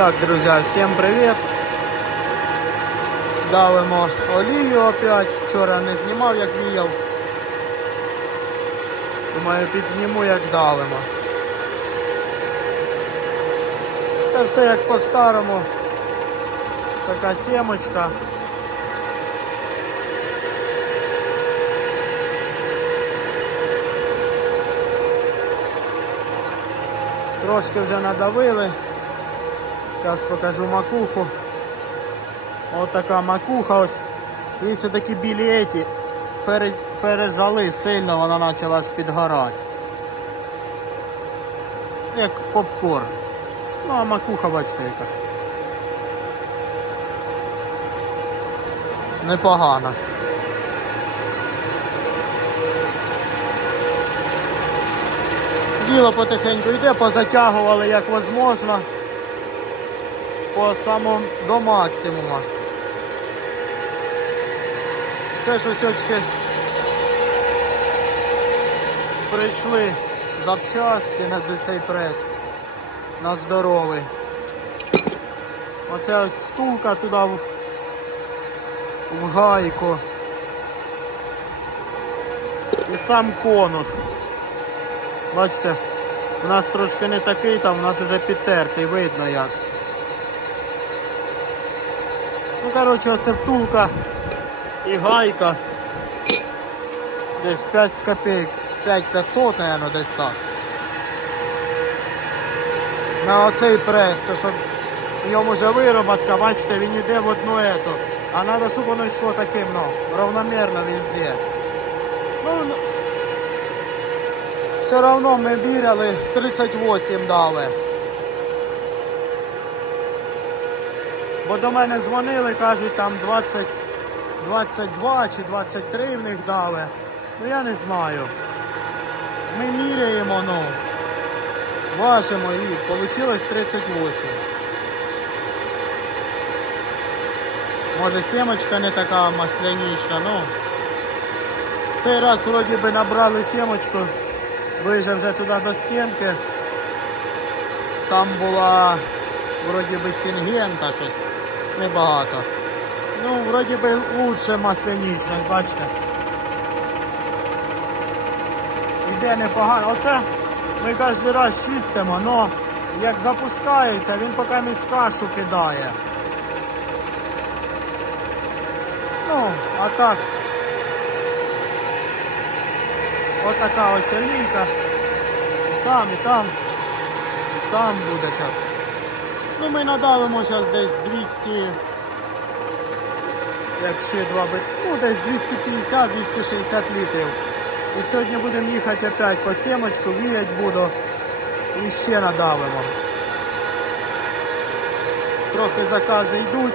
Так, друзі, всім привіт. Давимо олію опять. Вчора не знімав, як віяв. Думаю, підзніму, як давимо. Та все як по-старому. Така сімочка. Трошки вже надавили. Зараз покажу макуху. Ось така макуха ось. І ось такі білеті пере, пережали сильно, вона почала підгорати. Як попкорн. Ну а макуха, бачите, яка. Непогана. Діло потихеньку йде, позатягували як можливо по самому до максимуму. Це ж ось очки прийшли запчасті на цей прес на здоровий. Оце ось втулка туди в, в гайку. І сам конус. Бачите, у нас трошки не такий, там у нас вже підтертий, видно як. Ну, коротше, оце втулка і гайка. Десь 5 з копійок, 5500, наверное, десь так. На оцей прес, то що в ньому вже вироботка, бачите, він йде в одну ету. А треба, щоб воно йшло таким, ну, равномірно везде. Ну, все равно ми біряли, 38 дали. Бо до мене дзвонили, кажуть, там 20, 22 чи 23 в них дали. Ну я не знаю. Ми міряємо, ну, важимо і вийшло 38. Може сімочка не така маслянічна, ну. Цей раз вроді би набрали сімочку, ближе вже туди до стінки. Там була вроді би сінгента щось небагато. Ну, вроді би лучше маслянічність, бачите. Іде непогано. Оце ми кожен раз чистимо, але як запускається, він поки місь кашу кидає. Ну, а так. Отака ось олійка. Там, і там. Там буде зараз. Ну ми надавимо зараз десь 200, як ще два бит, ну десь 250-260 літрів. І сьогодні будемо їхати опять по сімочку, віять буду і ще надавимо. Трохи закази йдуть.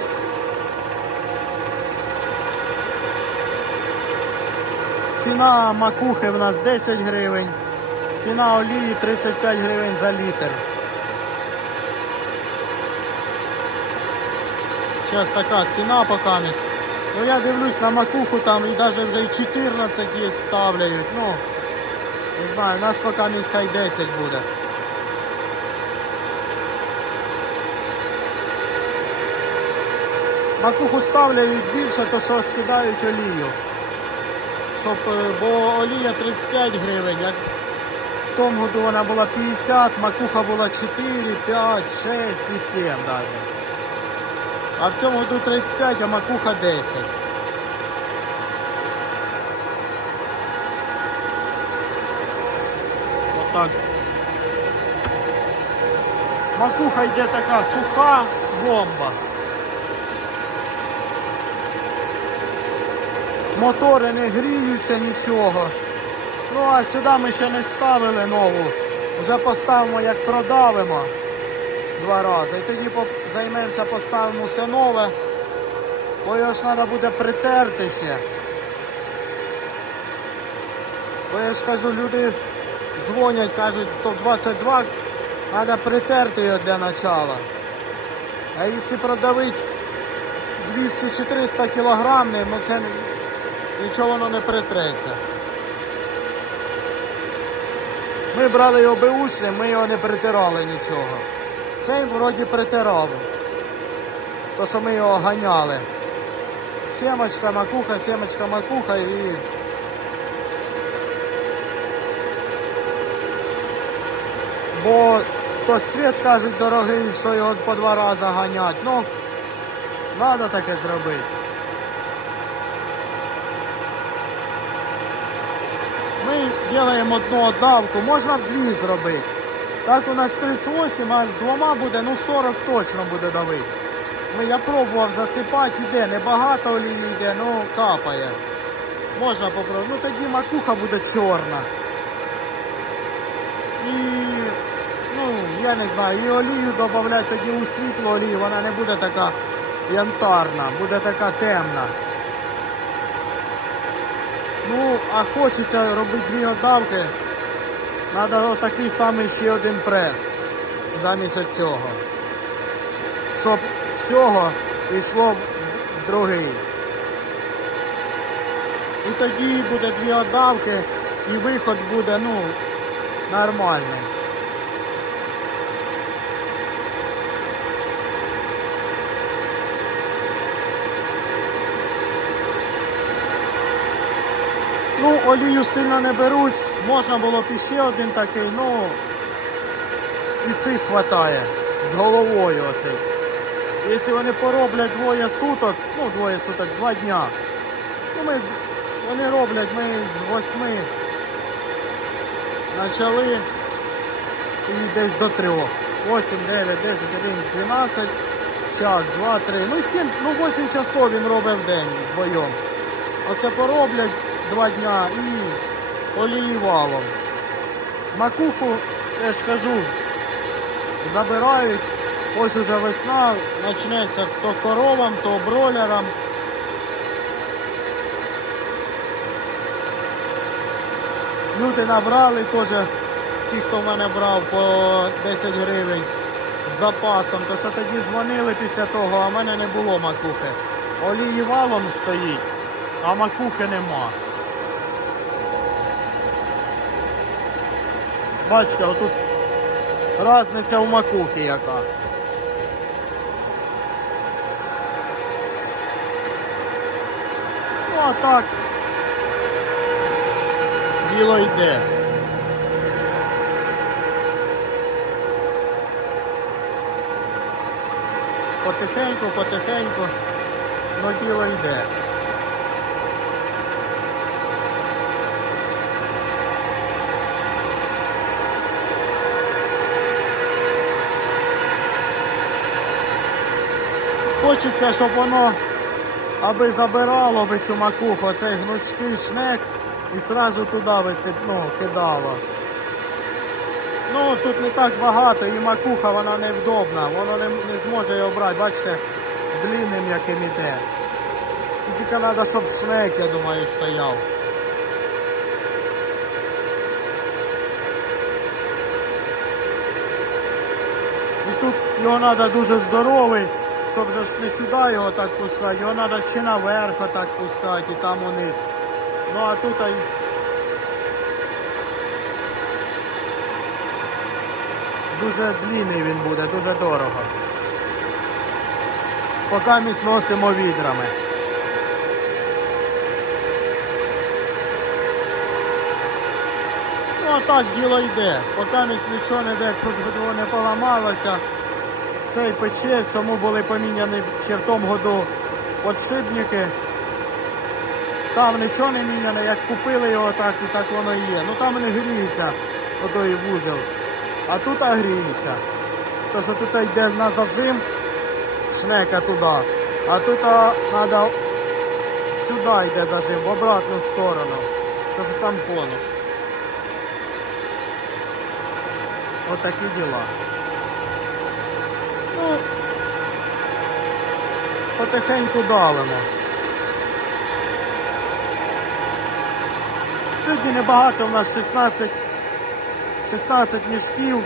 Ціна макухи в нас 10 гривень, ціна олії 35 гривень за літр. Зараз така ціна покамість. Ну я дивлюсь на макуху там і навіть вже і 14 є ставляють. Ну, не знаю, у нас поки місць хай 10 буде. Макуху ставляють більше, то що скидають олію. Щоб, е, бо олія 35 гривень, як в тому году вона була 50, макуха була 4, 5, 6 і 7 навіть. А в цьому году 35, а макуха 10. Отак. Макуха йде така суха бомба. Мотори не гріються нічого. Ну а сюди ми ще не ставили нову. Вже поставимо як продавимо два рази. І тоді займемося, поставимо все нове. Бо його ж треба буде притерти ще. Бо я ж кажу, люди дзвонять, кажуть, то 22 треба притерти його для начала. А якщо продавити 200-400 кілограмів, ну це нічого воно не притреться. Ми брали його беушним, ми його не притирали нічого. Цей вроді притирав. То, що ми його ганяли. Сімочка, макуха, сімочка, макуха і. Бо то світ кажуть дорогий, що його по два рази ганять. Ну, треба таке зробити. Ми робимо одну давку, можна дві зробити. Так у нас 38, а з двома буде, ну 40 точно буде давити. Ми, я пробував засипати, іде, небагато олії йде, ну капає. Можна попробувати. Ну тоді макуха буде чорна. І, ну, я не знаю, і олію додати тоді у світлу олію, вона не буде така янтарна, буде така темна. Ну, а хочеться робити дві отдавки, треба отакий самий ще один прес замість оцього. Щоб з цього йшло в другий. І тоді буде дві отдавки і виход буде, ну, нормальний. Ну, олію сильно не беруть, можна було б іще один такий, ну і цих хватає з головою оцей. Якщо вони пороблять двоє суток, ну двоє суток, два дня. Ну ми, вони роблять, ми з восьми почали і десь до трьох. 8, 9, 10, 11, 12, час, 2, 3. Ну 7, ну 8 часов він робить в день вдвоєм. Оце пороблять два дня і олії валом. Макуху, я ж кажу, забирають. Ось уже весна, почнеться то коровам, то бройлерам. Люди набрали теж, ті, хто в мене брав по 10 гривень з запасом, то що тоді дзвонили після того, а в мене не було макухи. Олії валом стоїть, а макухи нема. Бачите, отут різниця в макухі яка. Ну а так. Діло йде. Потихеньку, потихеньку, но діло йде. Хочеться, щоб воно аби забирало би цю макуху, цей гнучкий шнек і сразу туди висип, ну, кидало. Ну, тут не так багато, і макуха вона невдобна, воно не, не зможе його брати, бачите, длинним яким іде. І Тільки треба, щоб шнек, я думаю, стояв. І тут його треба дуже здоровий, щоб же не сюди його так пускати, його треба чи наверх так пускати і там униз. Ну а тут дуже длинний він буде, дуже дорого. Поки ми сносимо відрами. Ну а так діло йде. Поки нічого не йде, тут не поламалося. Цей пече, в цьому були поміняні ще в тому году подшипники. Там нічого не міняно, як купили його, так і так воно і є. Ну там не гріється отой вузел. А тут гріється. То що тут йде на зажим шнека туди. А тут треба сюди йде зажим, в обратну сторону. То що там конус. Отакі діла. Потихеньку давимо. Сьогодні небагато, у нас 16, 16 мішків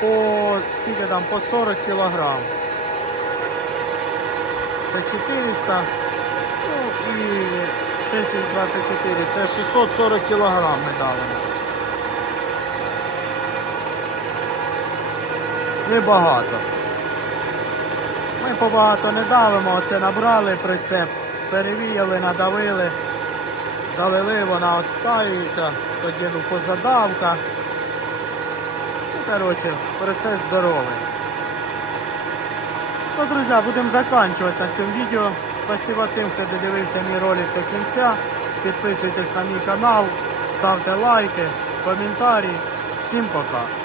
по скільки там, по 40 кілограм. Це 400, ну і 6 від 24, це 640 кілограм ми давимо. небагато. Ми побагато не давимо, оце набрали прицеп, перевіяли, надавили, залили, вона отстаюється, тоді ну, фозадавка. Ну, коротше, процес здоровий. Ну, друзі, будемо закінчувати на цьому відео. Спасибо тим, хто додивився мій ролик до кінця. Підписуйтесь на мій канал, ставте лайки, коментарі. Всім пока.